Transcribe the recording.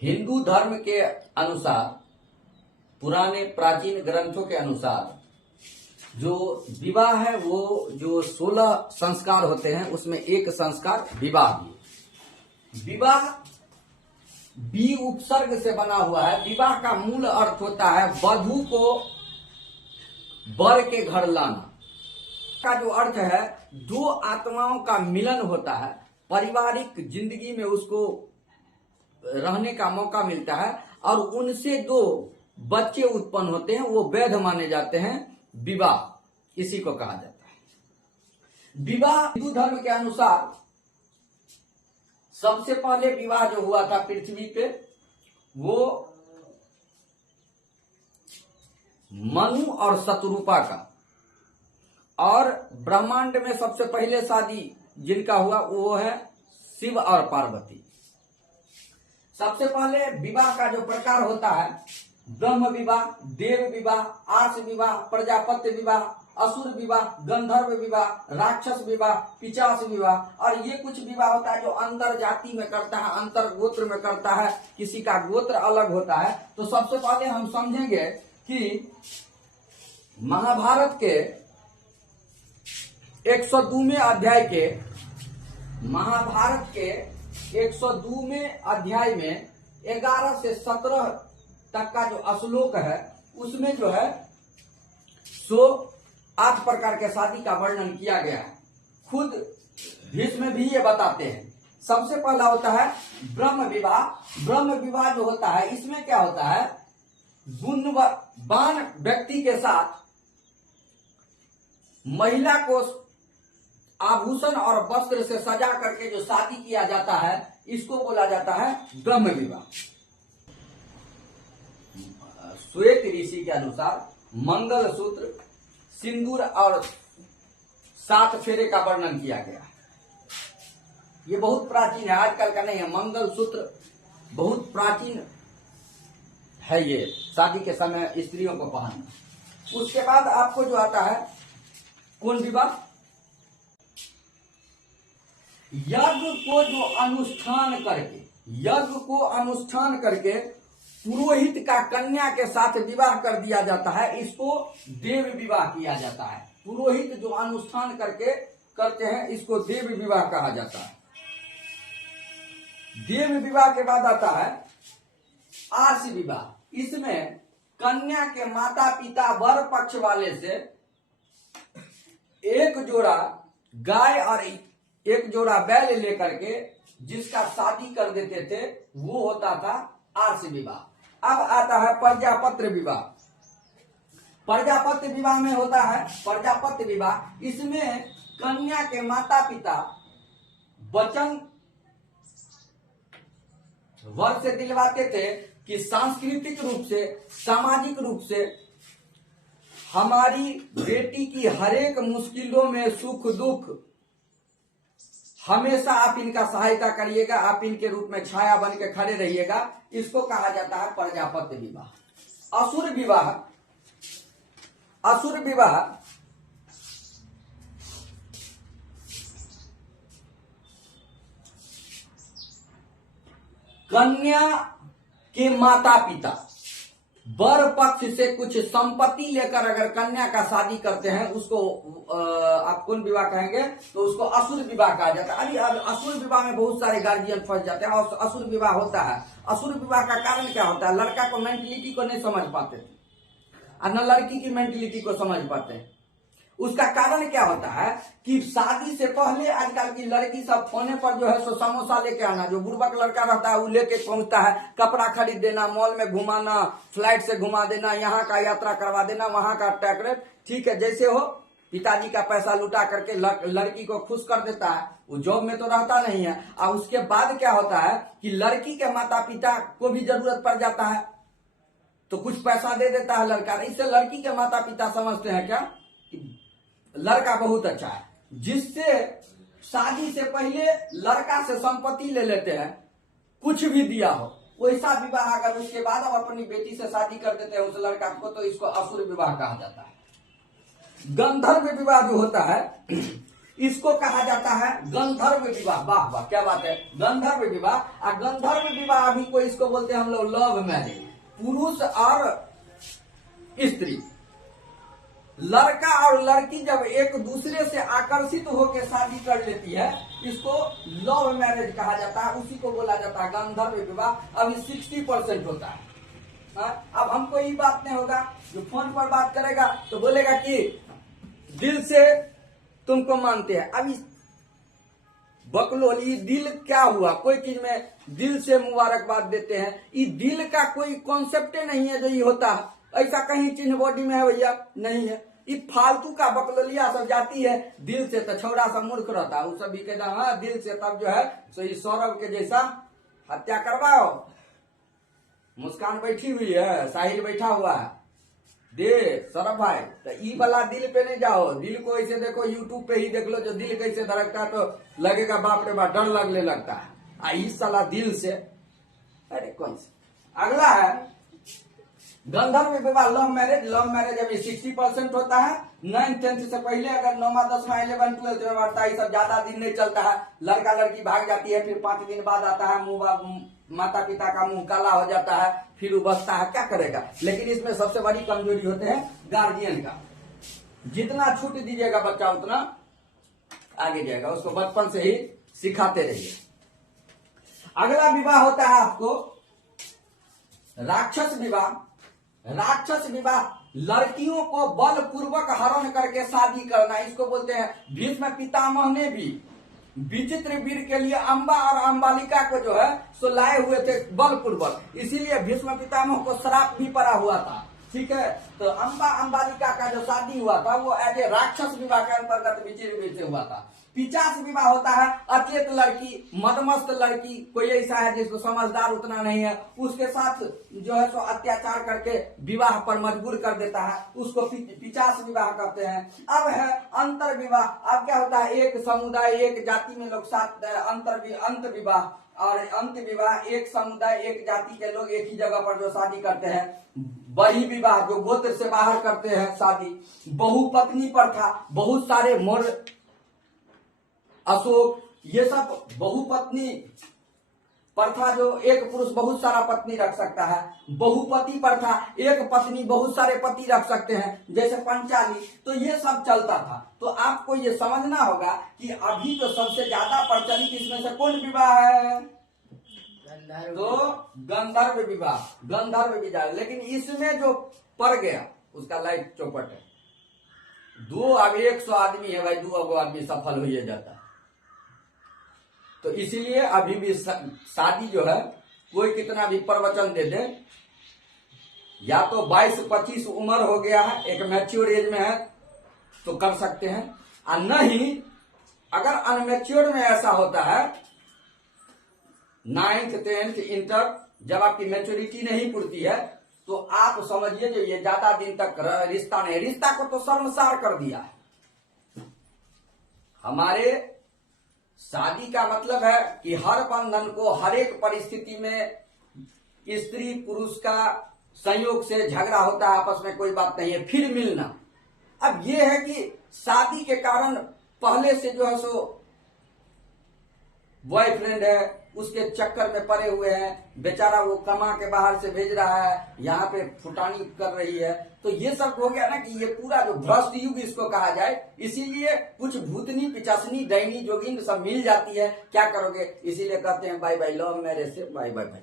हिंदू धर्म के अनुसार, पुराने प्राचीन ग्रंथों के अनुसार जो विवाह है वो जो 16 संस्कार होते हैं उसमें एक संस्कार विवाह भी। विवाह बी उपसर्ग से बना हुआ है। विवाह का मूल अर्थ होता है वधु को वर के घर लाना। का जो अर्थ है दो आत्माओं का मिलन होता है, पारिवारिक जिंदगी में उसको रहने का मौका मिलता है और उनसे दो बच्चे उत्पन्न होते हैं, वो वैध माने जाते हैं। विवाह इसी को कहा जाता है। विवाह हिंदू धर्म के अनुसार सबसे पहले विवाह जो हुआ था पृथ्वी पे वो मनु और शतरूपा का, और ब्रह्मांड में सबसे पहले शादी जिनका हुआ वो है शिव और पार्वती। सबसे पहले विवाह का जो प्रकार होता है ब्रह्म विवाह, देव विवाह, आर्ष विवाह, प्रजापत्य विवाह, असुर विवाह, गंधर्व विवाह, राक्षस विवाह, पिशाच विवाह। और ये कुछ विवाह होता है जो अंतर जाति में करता है, अंतर गोत्र में करता है, किसी का गोत्र अलग होता है। तो सबसे पहले हम समझेंगे कि महाभारत के 102वें अध्याय के, महाभारत के 102वें अध्याय में 11 से 17 तक का जो श्लोक है उसमें जो है 8 प्रकार के शादी का वर्णन किया गया है। खुद भीष्म भी ये बताते हैं। सबसे पहला होता है ब्रह्म विवाह। ब्रह्म विवाह जो होता है इसमें क्या होता है, गुणवान व्यक्ति के साथ महिला को आभूषण और वस्त्र से सजा करके जो शादी किया जाता है इसको बोला जाता है ब्रह्म विवाह। श्वेत ऋषि के अनुसार मंगल सूत्र, सिंदूर और 7 फेरे का वर्णन किया गया है। ये बहुत प्राचीन है, आजकल का नहीं है। मंगल सूत्र बहुत प्राचीन है, ये शादी के समय स्त्रियों को पहनना। उसके बाद आपको जो आता है कौन विवाह, यज्ञ को जो अनुष्ठान करके, यज्ञ को अनुष्ठान करके पुरोहित का कन्या के साथ विवाह कर दिया जाता है, इसको देव विवाह किया जाता है। पुरोहित जो अनुष्ठान करके करते हैं इसको देव विवाह कहा जाता है। देव विवाह के बाद आता है आर्ष विवाह। इसमें कन्या के माता पिता वर पक्ष वाले से एक जोड़ा गाय और एक जोड़ा बैल लेकर के जिसका शादी कर देते थे वो होता था आर्ष विवाह। अब आता है प्रजापत्र विवाह। प्रजापत्र विवाह में होता है प्रजापत्र विवाह। इसमें कन्या के माता पिता वचन वर से दिलवाते थे कि सांस्कृतिक रूप से, सामाजिक रूप से हमारी बेटी की हरेक मुश्किलों में सुख दुख हमेशा आप इनका सहायता करिएगा, आप इनके रूप में छाया बन के खड़े रहिएगा। इसको कहा जाता है प्रजापत्य विवाह। असुर विवाह, असुर विवाह कन्या के माता पिता वर पक्ष से कुछ संपत्ति लेकर अगर कन्या का शादी करते हैं उसको आप कौन विवाह कहेंगे, तो उसको असुर विवाह कहा जाता है। अभी असुर विवाह में बहुत सारे गार्जियन फंस जाते हैं और असुर विवाह होता है। असुर विवाह का कारण क्या होता है, लड़का को मेंटलिटी को नहीं समझ पाते और न लड़की की मेंटलिटी को समझ पाते हैं। उसका कारण क्या होता है कि शादी से पहले आजकल की लड़की सब फोने पर जो है सो समोसा लेके आना, जो बुर्बक लड़का रहता है वो लेके पहुंचता है, कपड़ा खरीद देना, मॉल में घुमाना, फ्लाइट से घुमा देना, यहाँ का यात्रा करवा देना, वहां का टैक्स, ठीक है जैसे हो, पिताजी का पैसा लुटा करके लड़की को खुश कर देता है। वो जॉब में तो रहता नहीं है। और उसके बाद क्या होता है कि लड़की के माता पिता को भी जरूरत पड़ जाता है तो कुछ पैसा दे देता है लड़का। इससे लड़की के माता पिता समझते हैं क्या लड़का बहुत अच्छा है, जिससे शादी से पहले लड़का से संपत्ति ले लेते हैं, कुछ भी दिया हो। वैसा विवाह अगर उसके बाद अब अपनी बेटी से शादी कर देते हैं उस लड़का को, तो इसको असुर विवाह कहा जाता है। गंधर्व विवाह जो होता है इसको कहा जाता है गंधर्व विवाह। वाह वाह, क्या बात है, गंधर्व विवाह। और गंधर्व विवाह अभी को इसको बोलते हैं हम लोग लव मैरिज। पुरुष और स्त्री, लड़का और लड़की जब एक दूसरे से आकर्षित होकर शादी कर लेती है, इसको लव मैरिज कहा जाता है, उसी को बोला जाता है गंधर्व विवाह। अभी 60% होता है। अब हमको ये बात नहीं होगा, जो फोन पर बात करेगा तो बोलेगा कि दिल से तुमको मानते हैं। अब इस बकलोल, ये दिल क्या हुआ? कोई चीज में दिल से मुबारकबाद देते हैं, ये दिल का कोई कॉन्सेप्ट नहीं है जो ये होता है। ऐसा कहीं चिन्ह बॉडी में है भैया? नहीं है। ये फालतू का बकलोलिया सब जाती है दिल से, तो छोरा सब मूर्ख रहता है, वो सब भी कहता हाँ दिल से, तब जो है तो ये सौरभ के जैसा हत्या करवाओ। मुस्कान बैठी हुई है, साहिल बैठा हुआ है, दे सौरभ भाई, तो ई वाला दिल पे नहीं जाओ। दिल को ऐसे देखो, यूट्यूब पे ही देख लो जो दिल कैसे धड़कता है, तो लगेगा बाप रे बाप, डर लगने लगता है। इस साला दिल से, अरे कौन से। अगला है गंधर्व विवाह लव मैरिज। लव मैरिज अभी 60% होता है। 9th 10th से पहले, अगर 9वां 10वां 11 12 में बढ़ता है, सब ज्यादा दिन नहीं चलता है। लड़का लड़की भाग जाती है, फिर 5 दिन बाद आता है, माता पिता का मुंह काला हो जाता है, फिर वो बचता है, क्या करेगा। लेकिन इसमें सबसे बड़ी कमजोरी होते हैं गार्जियन का। जितना छूट दीजिएगा बच्चा उतना आगे जाएगा, उसको बचपन से ही सिखाते रहिए। अगला विवाह होता है आपको राक्षस विवाह। राक्षस विवाह लड़कियों को बलपूर्वक हरण करके शादी करना, इसको बोलते हैं। भीष्म पितामह ने भी विचित्र वीर के लिए अंबा और अंबालिका को जो है सो लाए हुए थे बलपूर्वक, इसीलिए भीष्म पितामह को श्राप भी पड़ा हुआ था। ठीक है, तो अंबा अंबालिका का जो शादी हुआ था वो एज ए राक्षस विवाह के अंतर्गत विचित्र वीर से हुआ था। पिचास विवाह होता है अचेत लड़की, मदमस्त लड़की, कोई ऐसा है जिसको समझदार उतना नहीं है, उसके साथ जो है सो अत्याचार करके विवाह पर मजबूर कर देता है, उसको पिचास विवाह कहते हैं। अब है अंतर विवाह। अब क्या होता है, एक समुदाय एक जाति में लोग साथ अंत विवाह, और अंत विवाह एक समुदाय एक जाति के लोग एक ही जगह पर जो शादी करते हैं। बही विवाह जो गोत्र से बाहर करते हैं शादी। बहुपत्नी प्रथा, बहुत सारे मौर्य अशोक, ये सब बहुपत्नी प्रथा, जो एक पुरुष बहुत सारा पत्नी रख सकता है। बहुपति प्रथा, एक पत्नी बहुत सारे पति रख सकते हैं, जैसे पंचाली, तो ये सब चलता था। तो आपको ये समझना होगा कि अभी तो सबसे ज्यादा प्रचलित इसमें से कौन विवाह है? तो गंधर्व विवाह, गंधर्व विवाह। लेकिन इसमें जो पड़ गया उसका लाइफ चौपट है। अब 100 आदमी है भाई, 2 आदमी सफल हो जाता है। तो इसीलिए अभी भी शादी जो है, कोई कितना भी प्रवचन दे दे, या तो 22-25 उम्र हो गया है, एक मैच्योर एज में है तो कर सकते हैं, और नहीं अगर अनमैच्योर में ऐसा होता है 9th 10th इंटर, जब आपकी मैच्योरिटी नहीं पूर्ति है, तो आप समझिए जो ये ज्यादा दिन तक रिश्ता नहीं, रिश्ता को तो शर्मसार कर दिया है। हमारे शादी का मतलब है कि हर बंधन को हर एक परिस्थिति में स्त्री पुरुष का संयोग से झगड़ा होता है, आपस में कोई बात नहीं है, फिर मिलना। अब ये है कि शादी के कारण पहले से जो है सो बॉयफ्रेंड है, उसके चक्कर में पड़े हुए हैं, बेचारा वो कमा के बाहर से भेज रहा है, यहाँ पे फुटानी कर रही है, तो ये सब हो गया ना कि ये पूरा जो भ्रष्ट युग इसको कहा जाए। इसीलिए कुछ भूतनी पिचासनी डैनी जोगिन सब मिल जाती है, क्या करोगे, इसीलिए कहते हैं बाय बाय लव मैरिज से बाय बाय।